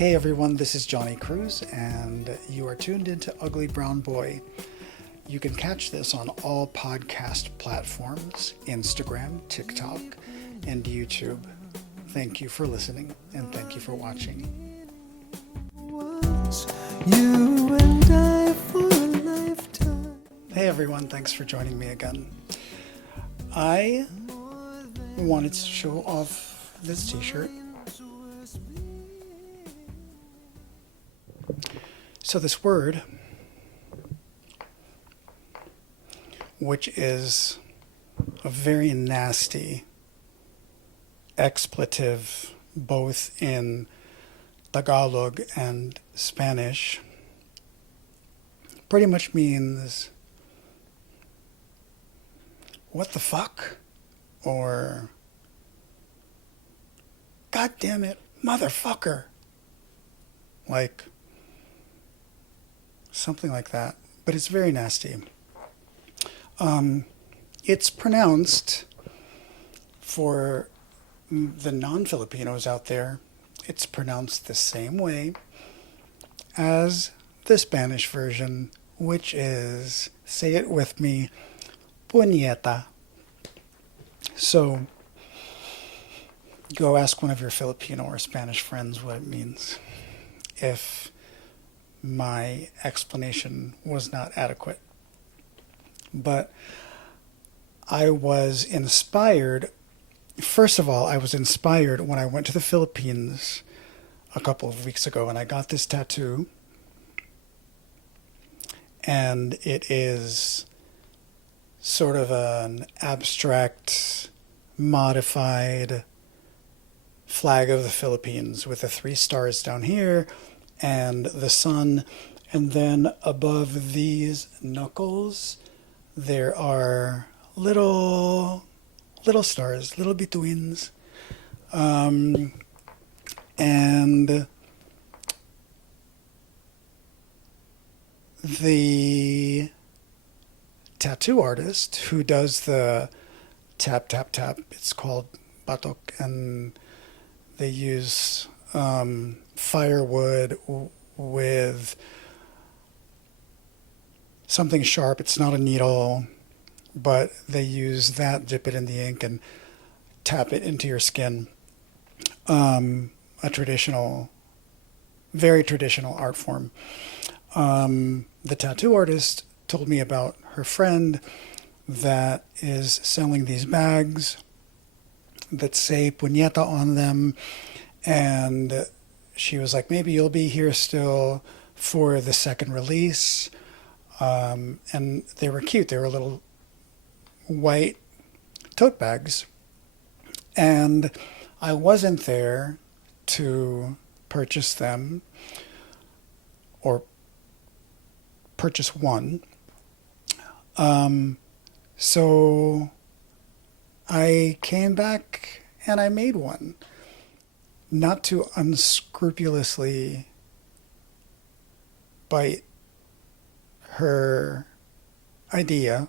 Hey everyone, this is Johnny Cruz, and you are tuned into Ugly Brown Boy. You can catch this on all podcast platforms, Instagram, TikTok, and YouTube. Thank you for listening, and thank you for watching. You and I for a lifetime. Hey everyone, thanks for joining me again. I wanted to show off this t-shirt. So this word, which is a very nasty expletive both in Tagalog and Spanish, pretty much means what the fuck? Or God damn it, motherfucker. Like something like that. But it's very nasty. It's pronounced, for the non-Filipinos out there, it's pronounced the same way as the Spanish version, which is, say it with me, Punyeta. So go ask one of your Filipino or Spanish friends what it means, if my explanation was not adequate. But I was inspired. First of all, I was inspired when I went to the Philippines a couple of weeks ago and I got this tattoo. And it is sort of an abstract, modified flag of the Philippines with the 3 stars down here and the sun, and then above these knuckles there are little stars, little betweens, and the tattoo artist who does the tap tap tap, it's called batok, and they use firewood with something sharp. It's not a needle, but they use that, dip it in the ink, and tap it into your skin. A traditional, very traditional art form. The tattoo artist told me about her friend that is selling these bags that say Punyeta on them, and she was like, maybe you'll be here still for the second release. And they were cute. They were little white tote bags. And I wasn't there to purchase them or purchase one. So I came back and I made one. Not to unscrupulously bite her idea.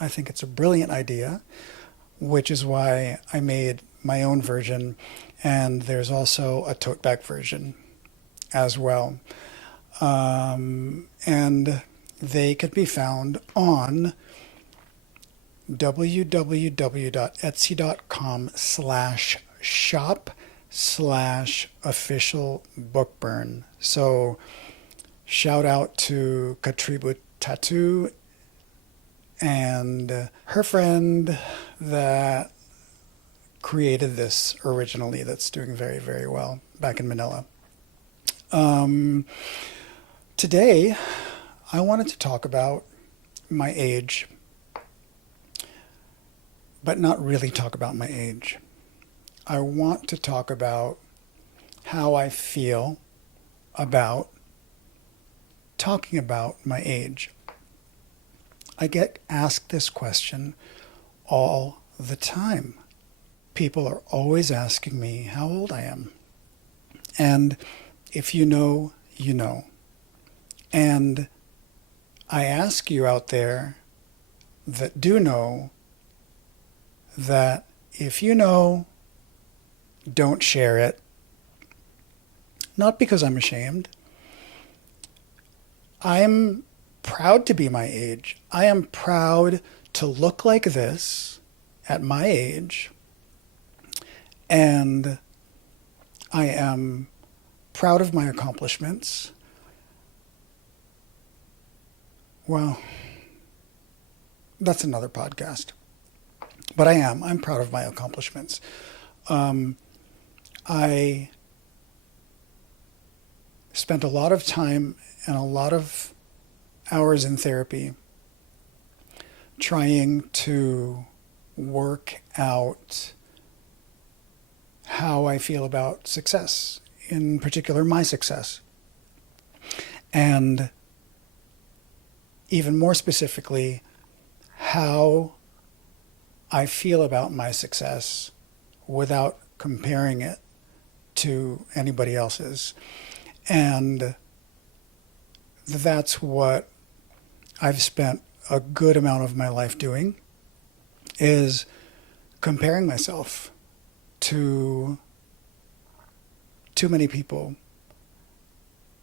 I think it's a brilliant idea, which is why I made my own version, and there's also a tote bag version as well. And they could be found on www.etsy.com/shop/official bookburn. So shout out to Katribu Tattoo and her friend that created this originally, that's doing very, very well back in Manila. Today, I wanted to talk about my age, but not really talk about my age. I want to talk about how I feel about talking about my age. I get asked this question all the time. People are always asking me how old I am. And if you know, you know. And I ask you out there that do know that if you know, don't share it. not because I'm ashamed. I'm proud to be my age. I am proud to look like this at my age. And I am proud of my accomplishments. Well, that's another podcast. But I'm proud of my accomplishments. I spent a lot of time and a lot of hours in therapy trying to work out how I feel about success, in particular my success. And even more specifically, how I feel about my success without comparing it to anybody else's. And that's what I've spent a good amount of my life doing, is comparing myself to too many people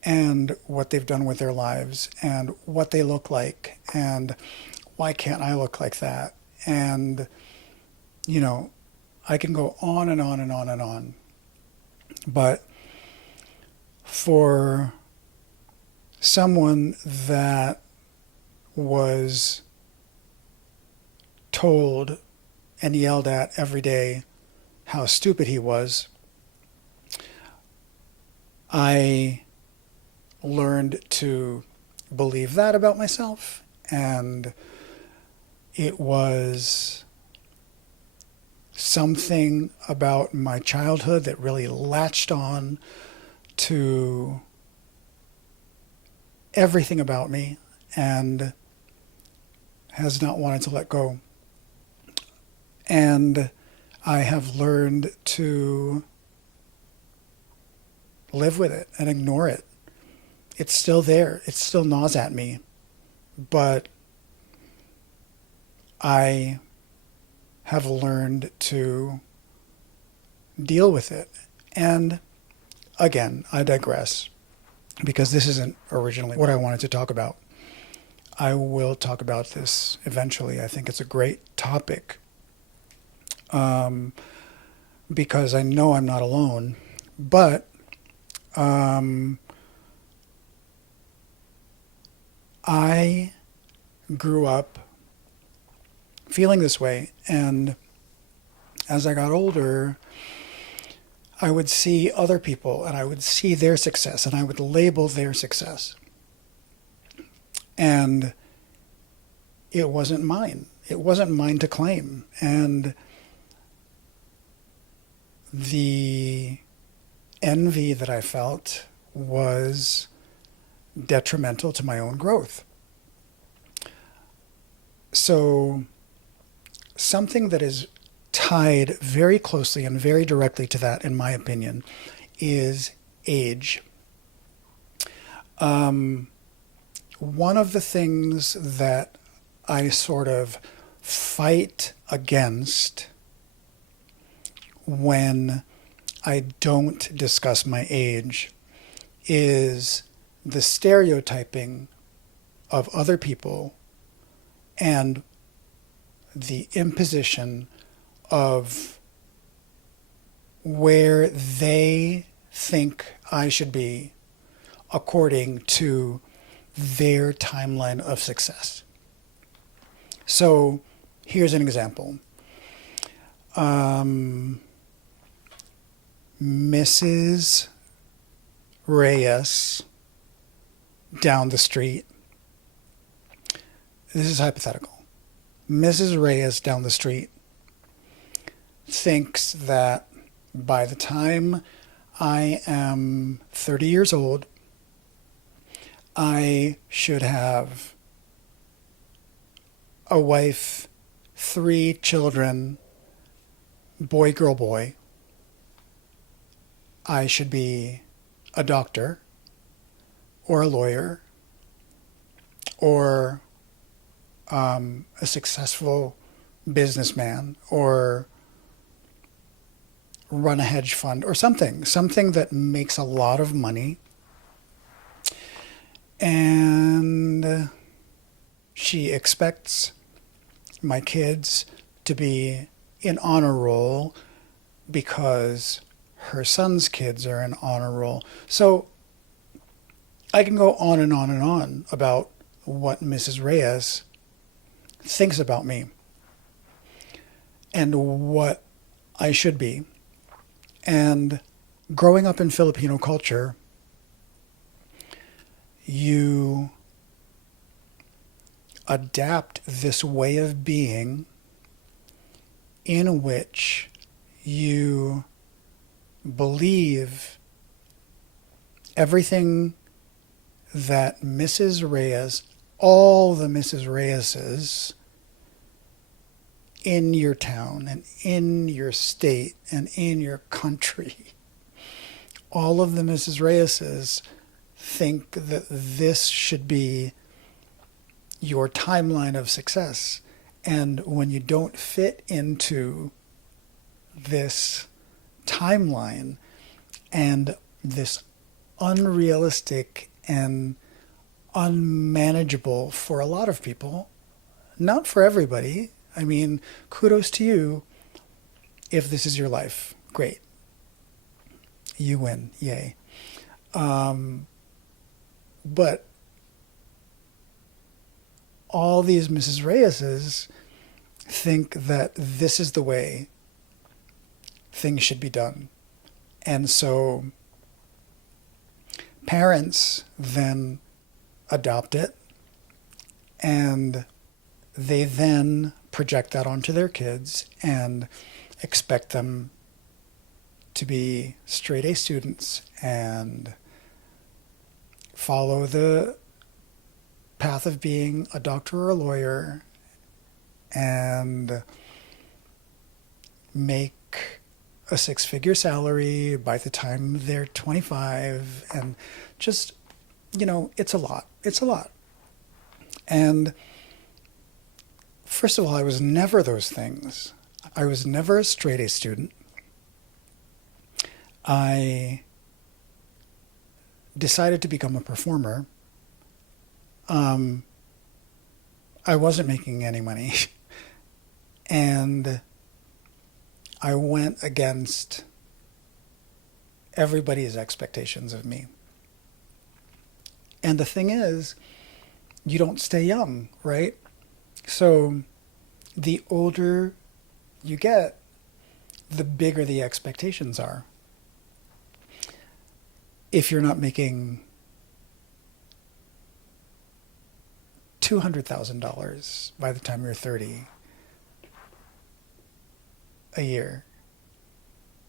and what they've done with their lives and what they look like and why can't I look like that? And, I can go on and on and on and on. But for someone that was told and yelled at every day how stupid he was, I learned to believe that about myself. And it was something about my childhood that really latched on to everything about me and has not wanted to let go. And I have learned to live with it and ignore it. It's still there. It still gnaws at me. But I have learned to deal with it. And again, I digress, because this isn't originally what I wanted to talk about. I will talk about this eventually. I think it's a great topic, because I know I'm not alone. But I grew up feeling this way, and as I got older, I would see other people and I would see their success and I would label their success. And it wasn't mine. It wasn't mine to claim. And the envy that I felt was detrimental to my own growth. So something that is tied very closely and very directly to that, in my opinion, is age. One of the things that I sort of fight against when I don't discuss my age is the stereotyping of other people and the imposition of where they think I should be according to their timeline of success. So here's an example. Mrs. Reyes down the street. This is hypothetical. Mrs. Reyes down the street thinks that by the time I am 30 years old, I should have a wife, 3 children, boy, girl, boy. I should be a doctor or a lawyer or a successful businessman or run a hedge fund or something that makes a lot of money. And she expects my kids to be in honor roll because her son's kids are in honor roll. So I can go on and on and on about what Mrs. Reyes thinks about me and what I should be. And growing up in Filipino culture, you adapt this way of being in which you believe everything that Mrs. Reyes, all the Mrs. Reyeses in your town and in your state and in your country, all of the Mrs. Reyeses think that this should be your timeline of success. And when you don't fit into this timeline and this unrealistic and unmanageable for a lot of people, not for everybody. I mean, kudos to you if this is your life. Great. You win. Yay. But all these Mrs. Reyeses think that this is the way things should be done. And so parents then adopt it, and they then project that onto their kids and expect them to be straight A students and follow the path of being a doctor or a lawyer and make a six-figure salary by the time they're 25, and just, it's a lot. It's a lot. And first of all, I was never those things. I was never a straight A student. I decided to become a performer. I wasn't making any money. And I went against everybody's expectations of me. And the thing is, you don't stay young, right? So the older you get, the bigger the expectations are. If you're not making $200,000 by the time you're 30 a year,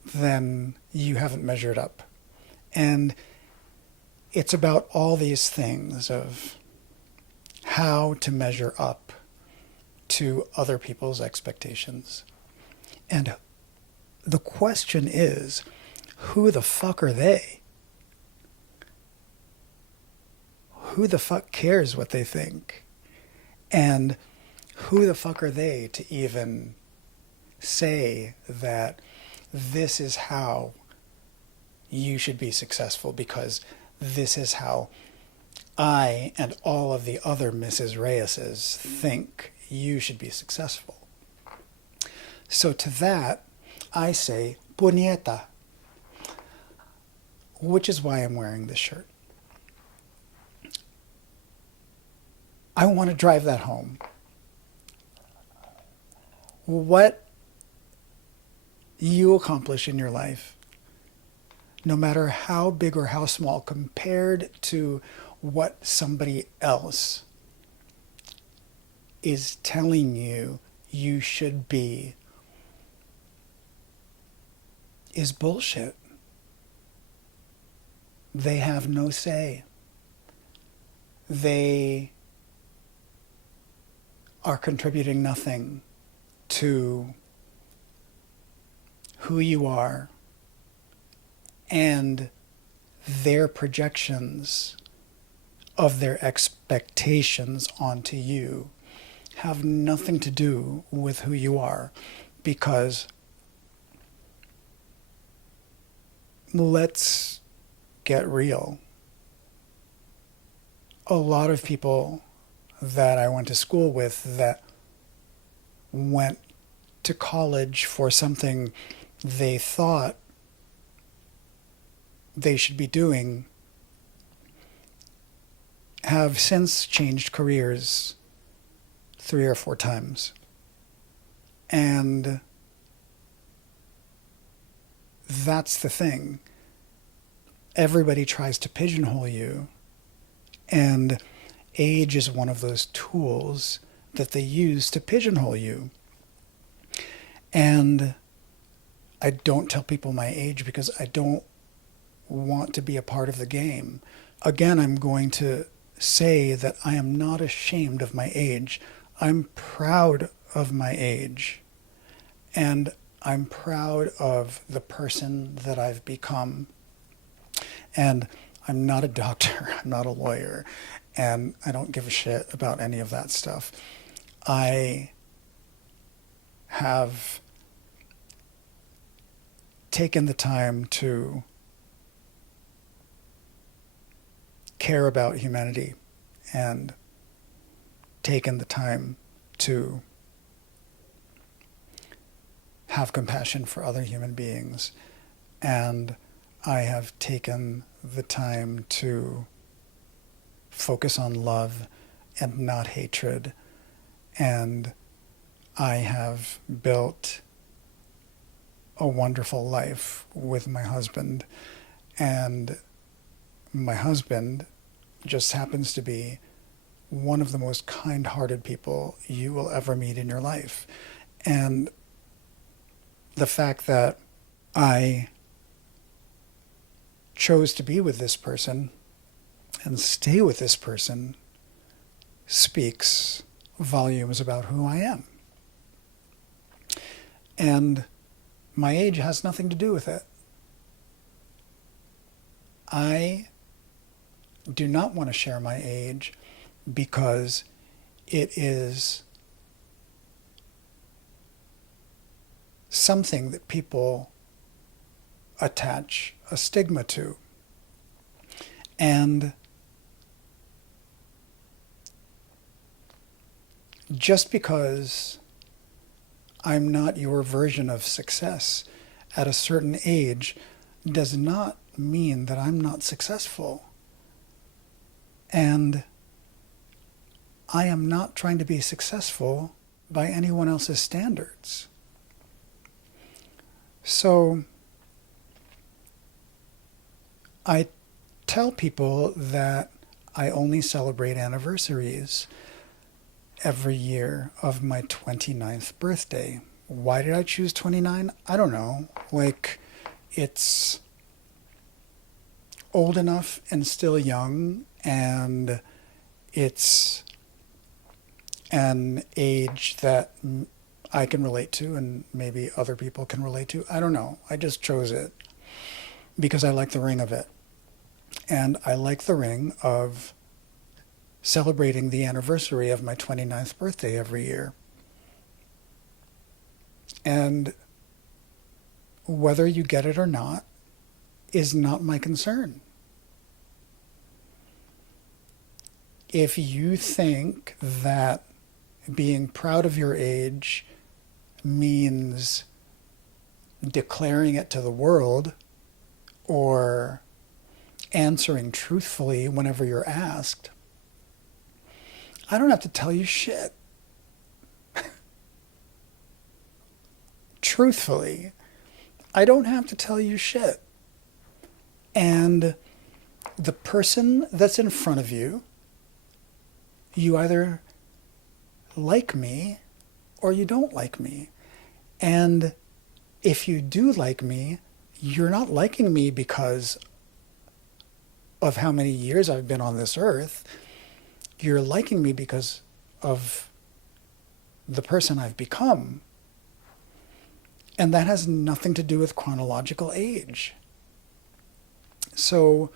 then you haven't measured up. And it's about all these things of how to measure up to other people's expectations. And the question is, who the fuck are they? Who the fuck cares what they think? And who the fuck are they to even say that this is how you should be successful, because this is how I and all of the other Mrs. Reyeses think you should be successful. So to that, I say, Punyeta, which is why I'm wearing this shirt. I want to drive that home. What you accomplish in your life, no matter how big or how small, compared to what somebody else is telling you you should be, is bullshit. They have no say. They are contributing nothing to who you are, and their projections of their expectations onto you have nothing to do with who you are, because let's get real. A lot of people that I went to school with that went to college for something they thought they should be doing have since changed careers 3 or 4 times. And that's the thing. Everybody tries to pigeonhole you, and age is one of those tools that they use to pigeonhole you. And I don't tell people my age because I don't want to be a part of the game. Again, I'm going to say that I am not ashamed of my age. I'm proud of my age. And I'm proud of the person that I've become. And I'm not a doctor, I'm not a lawyer, and I don't give a shit about any of that stuff. I have taken the time to care about humanity and taken the time to have compassion for other human beings. And I have taken the time to focus on love and not hatred. And I have built a wonderful life with my husband. And my husband just happens to be one of the most kind-hearted people you will ever meet in your life. And the fact that I chose to be with this person and stay with this person speaks volumes about who I am. And my age has nothing to do with it. I do not want to share my age because it is something that people attach a stigma to. And just because I'm not your version of success at a certain age does not mean that I'm not successful. And I am not trying to be successful by anyone else's standards. So I tell people that I only celebrate anniversaries every year of my 29th birthday. Why did I choose 29? I don't know. It's old enough and still young, and it's an age that I can relate to and maybe other people can relate to. I don't know. I just chose it because I like the ring of it. And I like the ring of celebrating the anniversary of my 29th birthday every year. And whether you get it or not is not my concern. If you think that being proud of your age means declaring it to the world or answering truthfully whenever you're asked, I don't have to tell you shit. Truthfully, I don't have to tell you shit. And the person that's in front of you, you either like me or you don't like me. And if you do like me, you're not liking me because of how many years I've been on this earth. You're liking me because of the person I've become. And that has nothing to do with chronological age. So,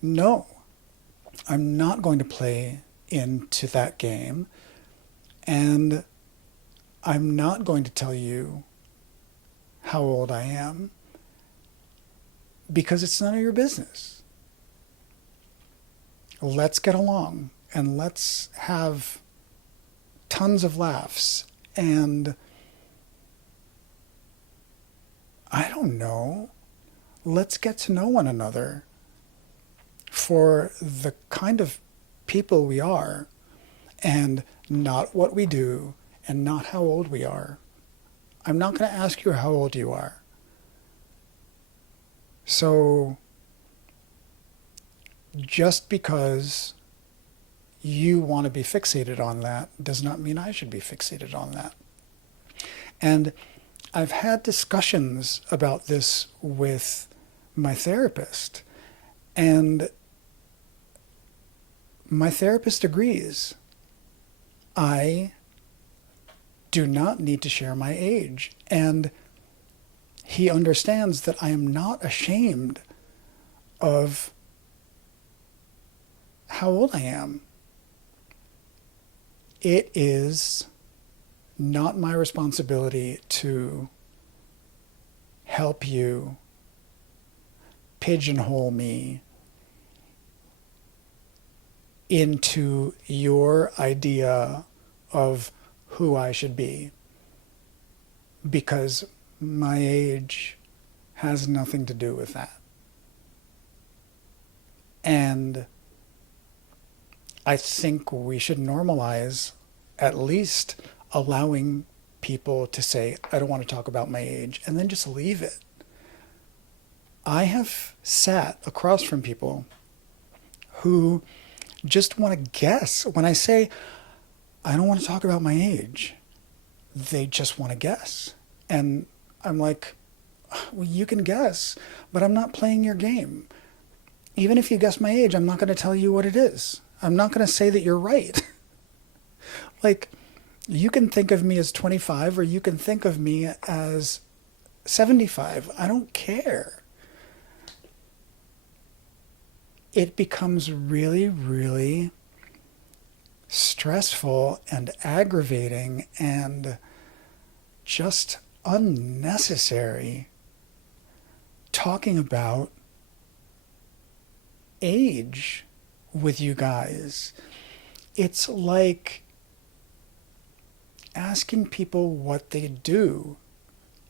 no, I'm not going to play into that game. And I'm not going to tell you how old I am. because it's none of your business. Let's get along and let's have tons of laughs and I don't know, let's get to know one another for the kind of people we are and not what we do and not how old we are. I'm not going to ask you how old you are. So just because you want to be fixated on that does not mean I should be fixated on that. And I've had discussions about this with my therapist, and my therapist agrees. I do not need to share my age, and he understands that I am not ashamed of how old I am. It is not my responsibility to help you pigeonhole me into your idea of who I should be, because my age has nothing to do with that. And I think we should normalize at least allowing people to say, I don't want to talk about my age, and then just leave it. I have sat across from people who just want to guess. When I say, I don't want to talk about my age, they just want to guess. And I'm like, well, you can guess, but I'm not playing your game. Even if you guess my age, I'm not going to tell you what it is. I'm not going to say that you're right. Like, you can think of me as 25 or you can think of me as 75. I don't care. It becomes really, really stressful and aggravating and just unnecessary talking about age with you guys. It's like asking people what they do.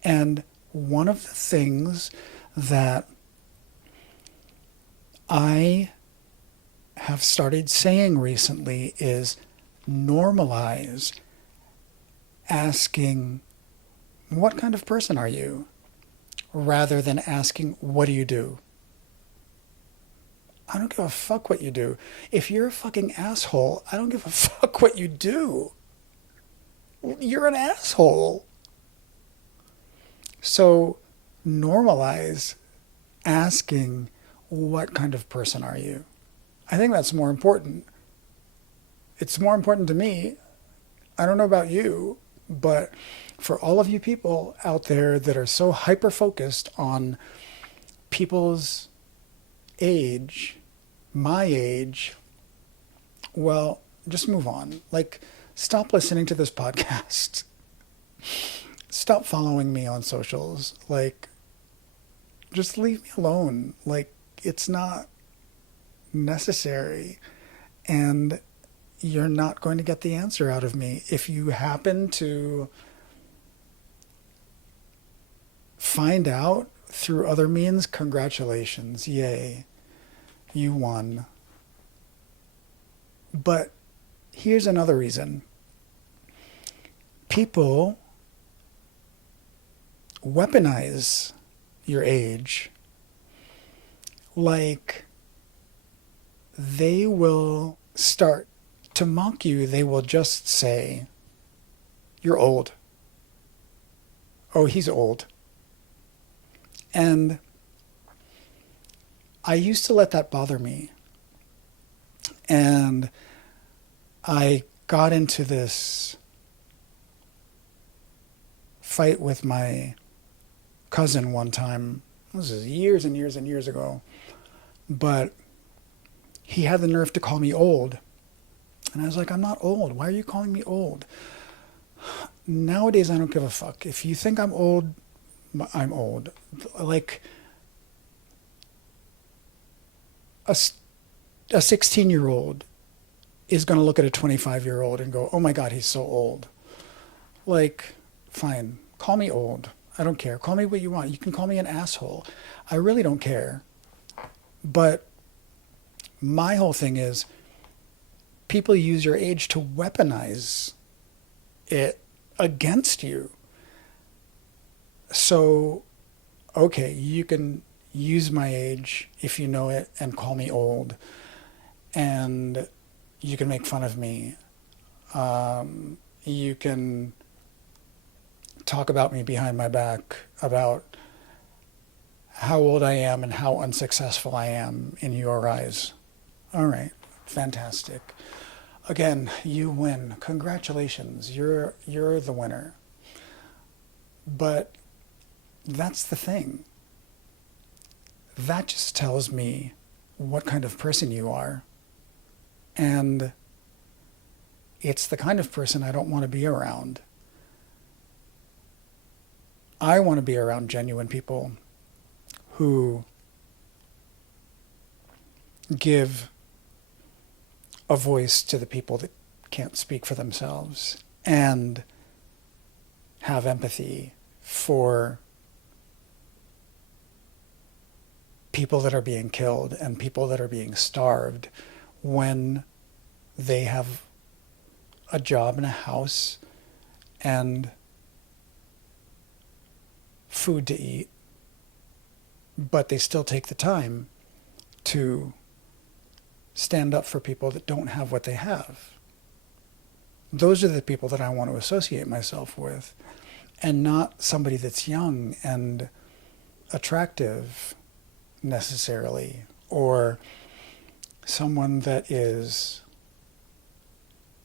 And one of the things that I have started saying recently is normalize asking, what kind of person are you? Rather than asking, what do you do? I don't give a fuck what you do. If you're a fucking asshole, I don't give a fuck what you do. You're an asshole. So normalize asking, what kind of person are you? I think that's more important. It's more important to me. I don't know about you, but for all of you people out there that are so hyper-focused on people's age, my age, well, just move on. Like, stop listening to this podcast. Stop following me on socials. Like, just leave me alone. Like, it's not necessary. And you're not going to get the answer out of me. If you happen to find out through other means, congratulations. Yay. You won. But here's another reason. People weaponize your age. Like, they will start to mock you. They will just say, you're old. Oh, he's old. And I used to let that bother me. And I got into this fight with my cousin one time. This is years and years and years ago. But he had the nerve to call me old. And I was like, I'm not old. Why are you calling me old? Nowadays, I don't give a fuck. If you think I'm old, I'm old. Like, a 16-year-old is going to look at a 25-year-old and go, oh my God, he's so old. Like, fine, call me old. I don't care. Call me what you want. You can call me an asshole. I really don't care. But my whole thing is people use your age to weaponize it against you. So, okay, you can use my age if you know it and call me old. And you can make fun of me. You can talk about me behind my back, about how old I am and how unsuccessful I am in your eyes. All right, fantastic. Again, you win. Congratulations, you're the winner. But that's the thing. That just tells me what kind of person you are. And it's the kind of person I don't want to be around. I want to be around genuine people who give a voice to the people that can't speak for themselves and have empathy for people that are being killed and people that are being starved when they have a job and a house and food to eat, but they still take the time to stand up for people that don't have what they have. Those are the people that I want to associate myself with, and not somebody that's young and attractive necessarily, or someone that is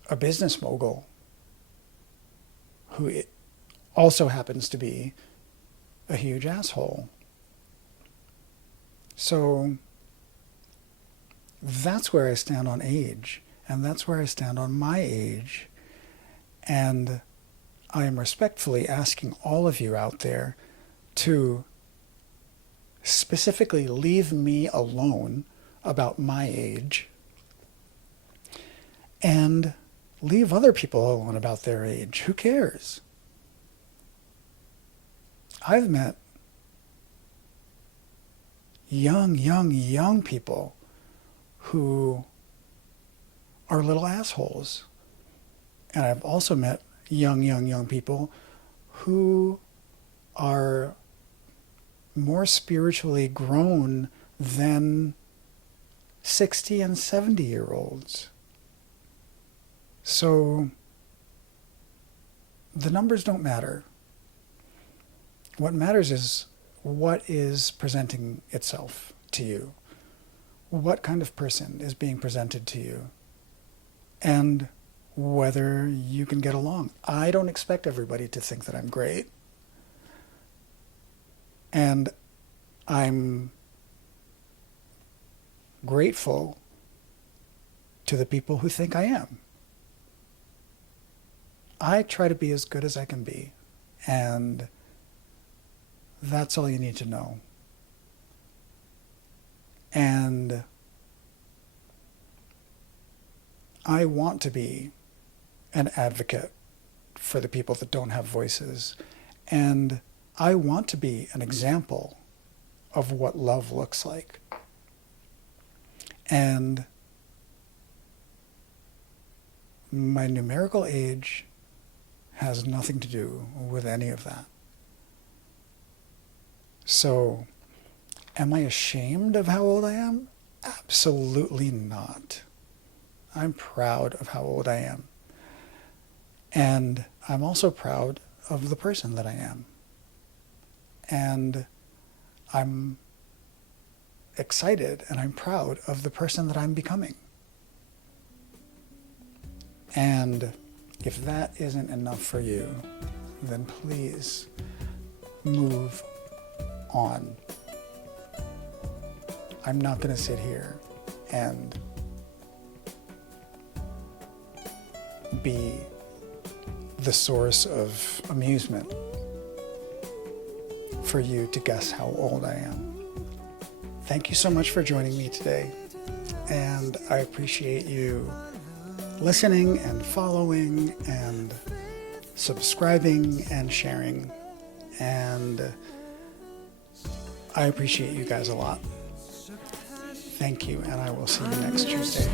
a business mogul who also happens to be a huge asshole. So that's where I stand on age, and that's where I stand on my age. And I am respectfully asking all of you out there to specifically leave me alone about my age and leave other people alone about their age. Who cares? I've met young people who are little assholes. And I've also met young people who are more spiritually grown than 60 and 70-year-olds. So the numbers don't matter. What matters is what is presenting itself to you. What kind of person is being presented to you? And whether you can get along. I don't expect everybody to think that I'm great. And I'm grateful to the people who think I am. I try to be as good as I can be. And that's all you need to know. And I want to be an advocate for the people that don't have voices. And I want to be an example of what love looks like. And my numerical age has nothing to do with any of that. So, am I ashamed of how old I am? Absolutely not. I'm proud of how old I am. And I'm also proud of the person that I am. And I'm excited and I'm proud of the person that I'm becoming. And if that isn't enough for you, then please move on. I'm not going to sit here and be the source of amusement for you to guess how old I am. Thank you so much for joining me today. And I appreciate you listening and following and subscribing and sharing. And I appreciate you guys a lot. Thank you, and I will see you next Tuesday.